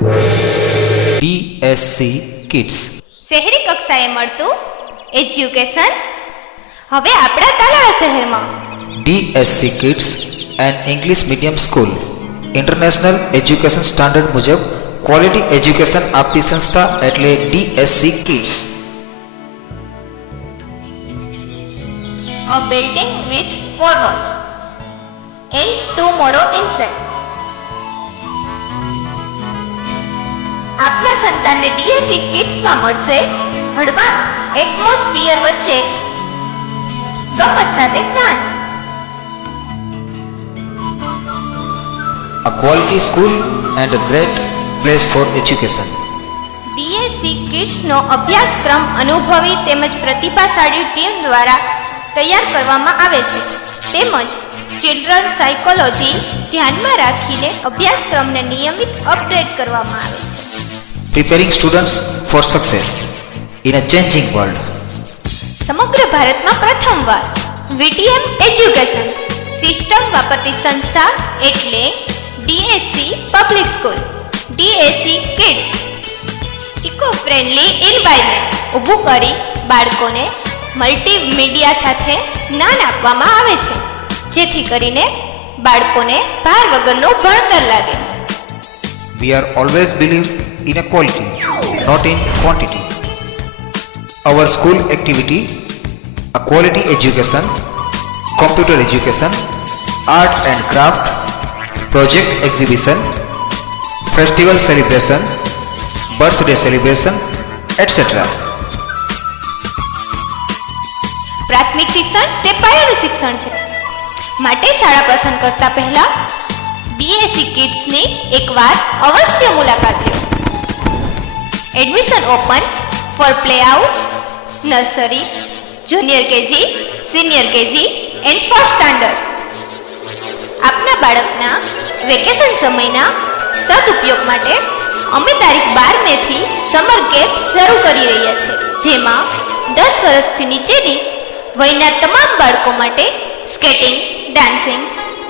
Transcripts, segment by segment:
DSC kids શહેરી કક્ષાએ મળતું એજ્યુકેશન હવે આપણા તાલાળા શહેરમાં. DSC kids and English medium school international education standard મુજબ ક્વોલિટી એજ્યુકેશન આપતી સંસ્થા એટલે DSC kids. A building with 4 walls and tomorrow inside. આપના સંતાનને DSC કિડ્સમાં મળશે હળવા એટમોસ્ફિયર વચ્ચે ગમત સાથે જ્ઞાન. A quality school and a great place for education. DSC કિડ્સનો અભ્યાસક્રમ અનુભવી તેમજ પ્રતિભાશાળી ટીમ દ્વારા તૈયાર કરવામાં આવે છે તેમજ ચિલ્ડ્રન સાયકોલોજી ધ્યાનમાં રાખીને અભ્યાસક્રમને નિયમિત અપડેટ કરવામાં આવે છે. Preparing students for success in a changing world. સમગ્ર ભારતમાં પ્રથમવાર VTM એજ્યુકેશન સિસ્ટમ વાપરતી સંસ્થા એટલે DSC public school. DSC kids eco friendly environment ઊભું કરી બાળકોને મલ્ટીમીડિયા સાથે જ્ઞાન આપવામાં આવે છે જેથી કરીને બાળકોને ભાર વગરનું ભણતર લાગે. We are always believe in a quality, not in quantity. Our school activity, a quality education, computer education, art and craft, project exhibition, festival celebration, birthday celebration, etc. પ્રાથમિક શિક્ષણ તે પાયાનું શિક્ષણ છે માટે શાળા પસંદ કરતા પહેલા DSC કિડ્સની એકવાર અવશ્ય મુલાકાત લો. Admission open for play out, nursery, junior KG, senior KG and first standard. આપના બાળકના વેકેશન સમયના સદુપયોગ માટે અમે તારીખ 12 મેથી સમર કેમ્પ શરૂ કરી રહ્યા છીએ જેમાં 10 વર્ષથી નીચેની વયના તમામ બાળકો માટે સ્કેટિંગ, ડાન્સિંગ,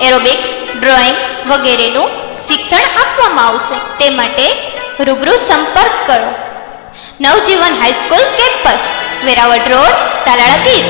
એરોબિક્સ, ડ્રોઈંગ વગેરેનું શિક્ષણ આપવામાં આવશે. તે માટે રૂબરૂ સંપર્ક કરો. Navjivan high school campus, Veraval road, Talala Gir.